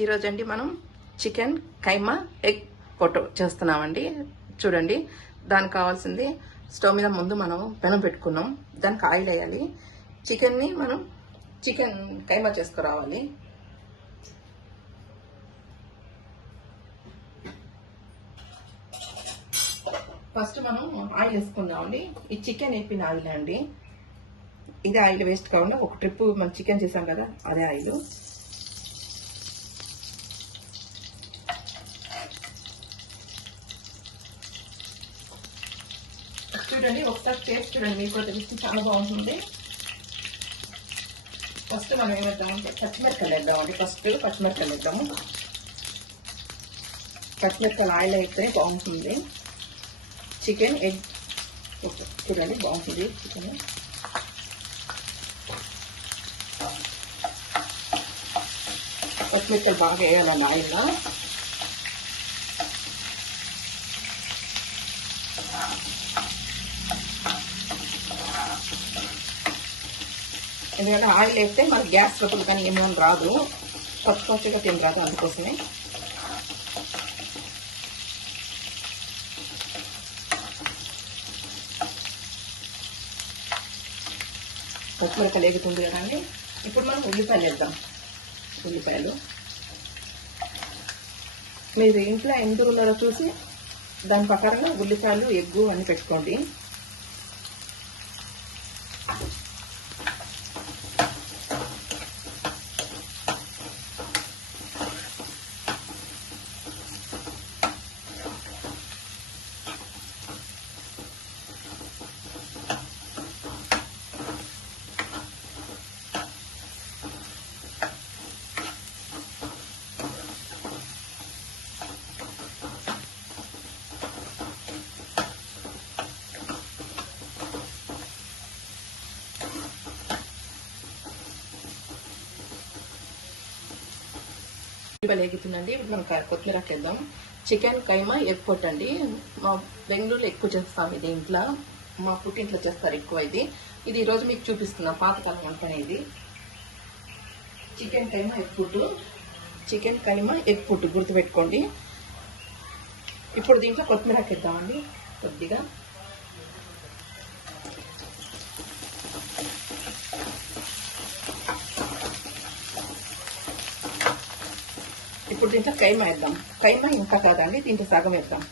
ఈరోజు అండి మనం చికెన్ కైమా ఎగ్ పొటో చేస్తున్నామండి. చూడండి, దానికి కావాల్సింది స్టవ్ మీద ముందు మనం పెనం పెట్టుకున్నాం. దానికి ఆయిల్ వేయాలి. చికెన్ని మనం చికెన్ కైమా చేసుకురావాలి. ఫస్ట్ మనం ఆయిల్ వేసుకుందామండి. ఈ చికెన్ వేపిన ఆయిల్ అండి. ఇదే ఆయిల్ వేస్ట్ కాకుండా ఒక ట్రిప్ మనం చికెన్ చేసాం కదా, అదే ఆయిల్. చూడండి, ఒకసారి టేస్ట్ చూడండి, మీకు కూడా తెలిసి చాలా బాగుంటుంది. ఫస్ట్ మనం ఏమేద్దామంటే పచ్చిమిరపకాయలు వేద్దామండి. ఫస్ట్ పచ్చిమిరపకాయలు వేద్దాము. పచ్చిమిరపకాయలు ఆయిల్ అయితే బాగుంటుంది. చికెన్ ఎగ్ చూడండి, బాగుంటుంది చికెన్. పచ్చిమిరపకాయలు బాగా వేయాలండి ఆయిల్లో. ఎందుకంటే ఆయిల్ వేస్తే మనకి గ్యాస్ ట్రబుల్ కానీ ఏమేమి రాదు, పచ్చిగా తిని రాదు, అందుకోసమే. పచ్చిమిరపకాయలు ఎగుతుంది కదండి. ఇప్పుడు మనం ఉల్లిపాయలు వేద్దాం. ఉల్లిపాయలు మీరు ఇంట్లో ఎందులో చూసి దాని ప్రకారంగా ఉల్లిపాయలు ఎగ్గు అన్ని పెట్టుకోండి. ఎగుతుందండి. ఇప్పుడు మనం కొత్తిమీర వేద్దాం. చికెన్ కైమా ఎగ్ పొట్టండి. మా బెంగళూరులో ఎక్కువ చేస్తాం ఇది. ఇంట్లో మా పుట్టింట్లో చేస్తారు ఎక్కువ ఇది. ఇది ఈరోజు మీకు చూపిస్తున్నాం పాతకాలం వంట అనేది. చికెన్ కైమా ఎగ్ పుట్టు, చికెన్ కైమా ఎగ్ పుట్టు గుర్తుపెట్టుకోండి. ఇప్పుడు దీంట్లో కొత్తిమీర వేద్దామండి కొద్దిగా. ఇప్పుడు దీంట్లో కైమా వేద్దాం. కైమా ఇంకా కాదండి, దీంట్లో సగం వేద్దాం.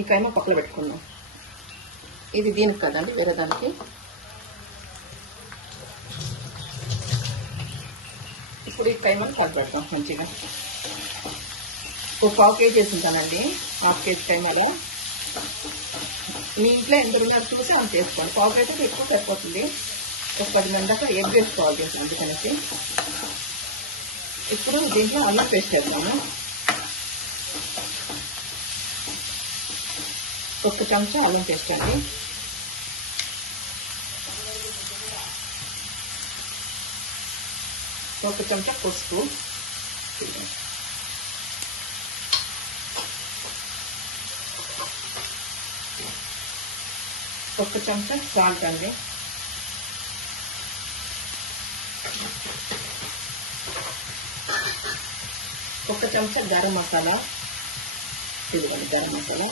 ఈ కైమా పక్కన పెట్టుకుందాం. ఇది దీనికి కదండి, వేరే దానికి. ఇప్పుడు ఈ కైమాని కలిపెడతాం మంచిగా. ఒక 1/2 కేజీ వేసుకుంటానండి. 1/2 కేజీ కైమాలో మీ ఇంట్లో ఎందరున్నారు చూసి అంత వేసుకోండి. 1/2 అయితే ఎక్కువ సరిపోతుంది. ఒక 10 మంది దాకా ఎగ్ వేసుకోవాలి దీంట్లో, అందుకనేసి. ఇప్పుడు దీంట్లో అల్లం పేస్ట్ వేద్దాము. 1 చెంచా అల్లం పేస్ట్ అండి. ఒక చెంచా పసుపు, 1 చెంచా సాల్ట్ అండి. ఒక చెంచా గరం మసాలా, ఇదిగోండి గరం మసాలా.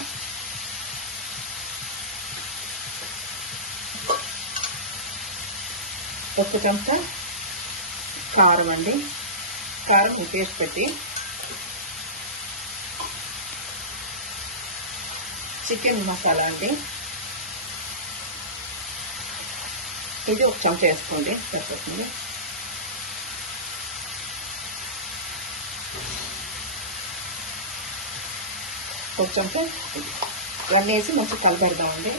ఒక చెంచా కారం అండి. కారం టేస్ట్ పెట్టి. చికెన్ మసాలా అండి, ఇది 1 చెంచా వేసుకోండి సరిపోతుంది. ఒక చెంచా ఇవన్నీ వేసి మంచిగా కలిపెడదామండి.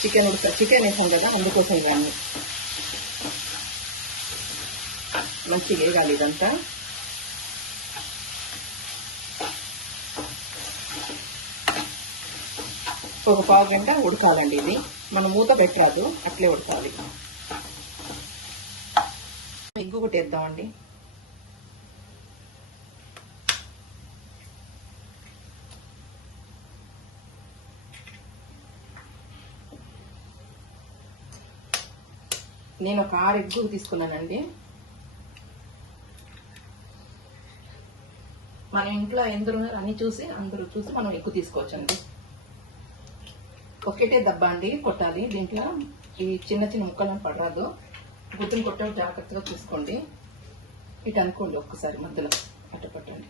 చికెన్ వేసాం కదా, అందుకోసం ఇవన్నీ మంచిగా వేగాలి ఇదంతా. ఒక 1/2 గంట ఉడకాలండి ఇది. మనం మూత పెట్టరాదు, అట్లే ఉడకాలి. ఎగ్గు ఒకటి వేద్దామండి. నేను ఒక 6 ఎగ్గు తీసుకున్నానండి. మన ఇంట్లో అందరూ అందరూ చూసి మనం ఎక్కువ తీసుకోవచ్చండి. ఒకటే దబ్బా అండి కొట్టాలి. దీంట్లో ఈ చిన్న చిన్న ముక్కలను పడరాదు. గుడ్డును కొట్టే జాగ్రత్తగా చూసుకోండి. ఇటు అనుకోండి, ఒక్కసారి మధ్యలో అట్ట పట్టండి.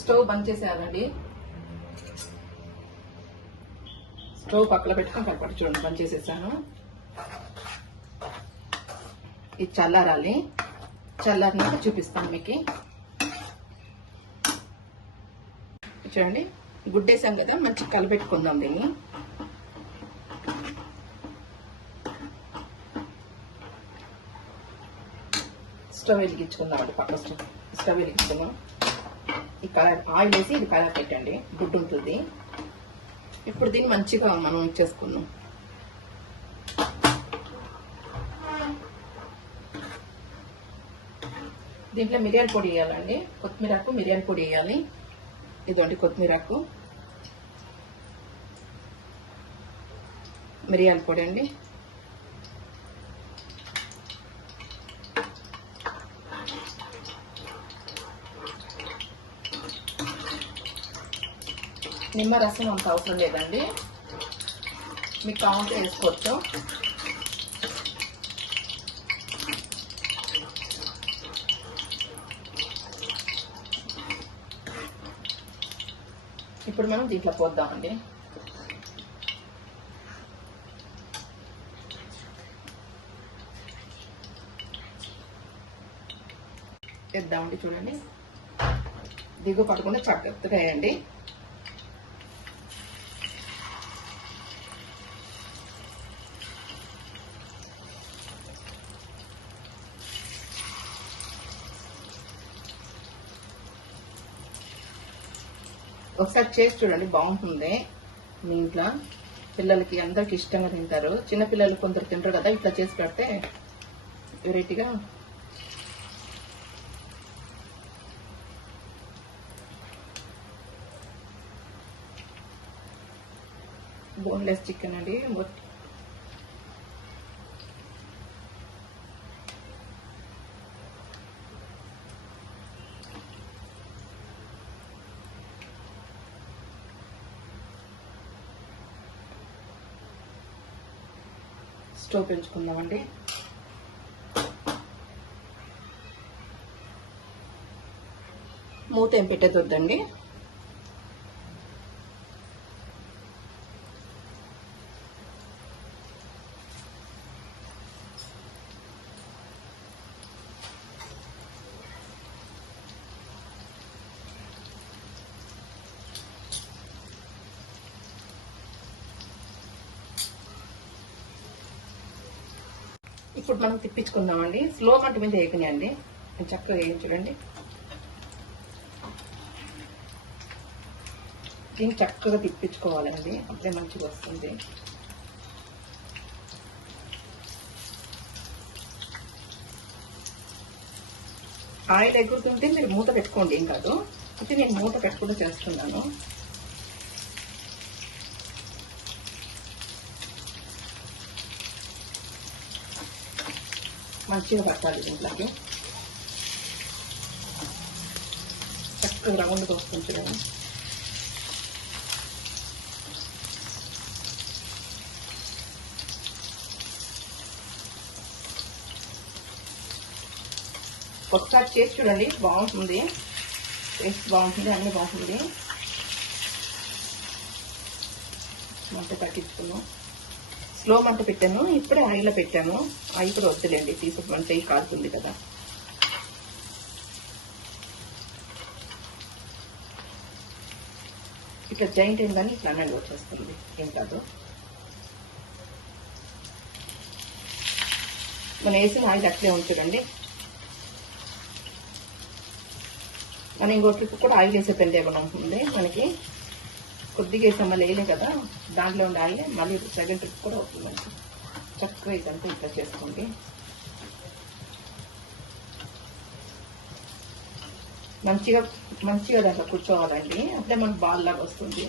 స్టవ్ బంద్ చేసేయాలండి. స్టవ్ పక్కన పెట్టుకొని కలపడి చూడండి, బంద్ చేసేసాను. ఇది చల్లారాలి. చల్లారినాక చూపిస్తాను మీకు. చూడండి, గుడ్డేసాం కదా, మంచిగా కలపెట్టుకుందాం దీన్ని. స్టవ్ వెలిగించుకుందామండి. పక్క స్టవ్ వెలిగించుకుందాం. ఈ కలర్ ఆయిల్ వేసి ఇది కలర్ పెట్టండి, గుడ్డు ఉంటుంది. ఇప్పుడు దీన్ని మంచిగా మనం ఇచ్చేసుకుందాం. దీంట్లో మిరియాల పొడి వేయాలండి. కొత్తిమీరకు మిరియాల పొడి వేయాలి. ఇదండి కొత్తిమీరకు మిరియాల పొడి అండి. నిమ్మరసం అంత అవసరం లేదండి, మీకు కావాలంటే వేసుకోవచ్చు. ఇప్పుడు మనం దీంట్లో పోద్దామండి. వేద్దామండి. చూడండి, దిగు పడకుండా జాగ్రత్తగా వేయండి. ఒకసారి చేసి చూడండి, బాగుంటుంది. మీ ఇంట్లో పిల్లలకి అందరికి ఇష్టంగా తింటారు. చిన్నపిల్లలు కొందరు తింటారు కదా, ఇట్లా చేసి పెడితే వెరైటీగా. బోన్లెస్ చికెన్ అండి. స్టవ్ పెంచుకుందామండి. మూత ఏం పెట్టేది వద్దండి. ఇప్పుడు మనం తిప్పించుకుందామండి. స్లో మంట మీద వేయకండి, చక్కగా వేయండి. చూడండి, దీన్ని చక్కగా తిప్పించుకోవాలండి, అప్పుడే మంచిగా వస్తుంది. ఆయిల్ ఎగురుతుంటే మీరు మూత పెట్టుకోండి, ఏం కాదు. అయితే నేను మూత పెట్టుకుంటూ చేస్తున్నాను. మంచిగా పట్టాలి దీంట్లోకి. చక్కగా రౌండ్గా వస్తుంది చూడండి. ఒకసారి చేసి చూడండి, బాగుంటుంది. టేస్ట్ బాగుంటుంది, అన్నీ బాగుంటుంది. మంట తగ్గించుకున్నాం. స్లో మంట పెట్టాను, ఇప్పుడే ఆయిల్లో పెట్టాను. ఆయిల్ కూడా వద్దులేండి, తీసుకుని చెయ్యి కాలుతుంది కదా. ఇట్లా జాయింట్ ఏం కానీ ఇట్లా అన్నది వచ్చేస్తుంది, ఏం కాదు. మనం వేసిన ఆయిల్ అట్లే ఉంటుందండి. మనం ఇంకో ట్రిప్ కూడా ఆయిల్ వేసే పెన్ లేకుండా ఉంటుంది మనకి. కొద్దిగా వేసాం మళ్ళీ వేయలే కదా, దాంట్లో ఉండే ఆయిల్ మళ్ళీ సెకండ్ ట్రిప్ కూడా అవుతుందండి. చక్కగా ఇదంతా ఇట్లా చేసుకోండి. మంచిగా మంచిగా దాంట్లో కూర్చోవాలండి, అప్పుడే మనకు బాల్ లాగా వస్తుంది.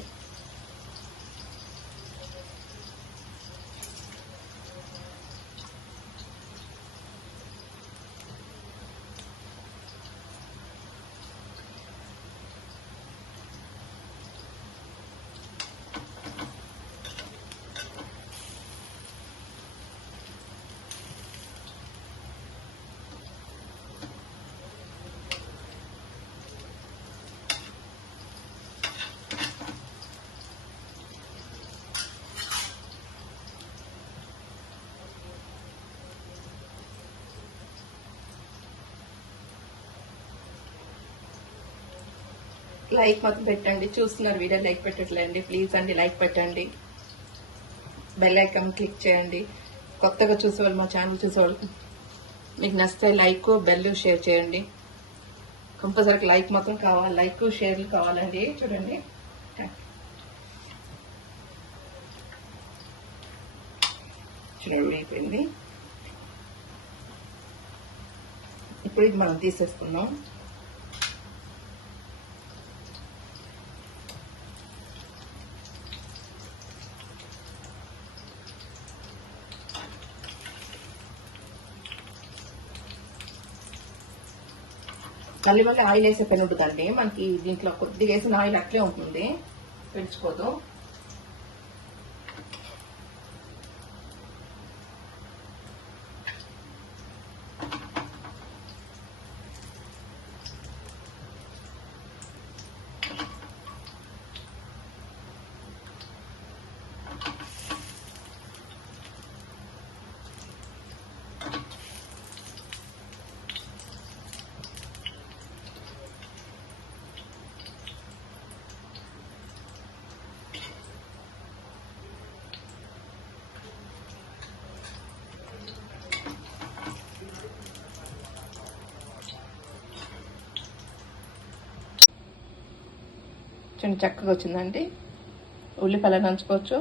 లైక్ మాత్రం పెట్టండి, చూస్తున్నారు వీడియో లైక్ పెట్టట్లేండి, ప్లీజ్ అండి లైక్ పెట్టండి. బెల్ ఐకాన్ క్లిక్ చేయండి. కొత్తగా చూసేవాళ్ళు, మా ఛానల్ చూసేవాళ్ళు మీకు నచ్చితే లైక్ బెల్ షేర్ చేయండి. కంపల్సరీ లైక్ మాత్రం కావాలి, లైక్ షేర్లు కావాలండి. చూడండి చూడండి అయిపోయింది. ఇప్పుడు ఇది మనం తీసేసుకుందాం. మళ్ళీ మళ్ళీ ఆయిల్ వేసే పెన్ ఉంటుందండి మనకి, దీంట్లో కొద్దిగా వేసిన ఆయిల్ అట్లే ఉంటుంది, పెంచుకోదు. చూడండి చక్కగా వచ్చిందండి. ఉల్లిపాయలు నంచుకోవచ్చు.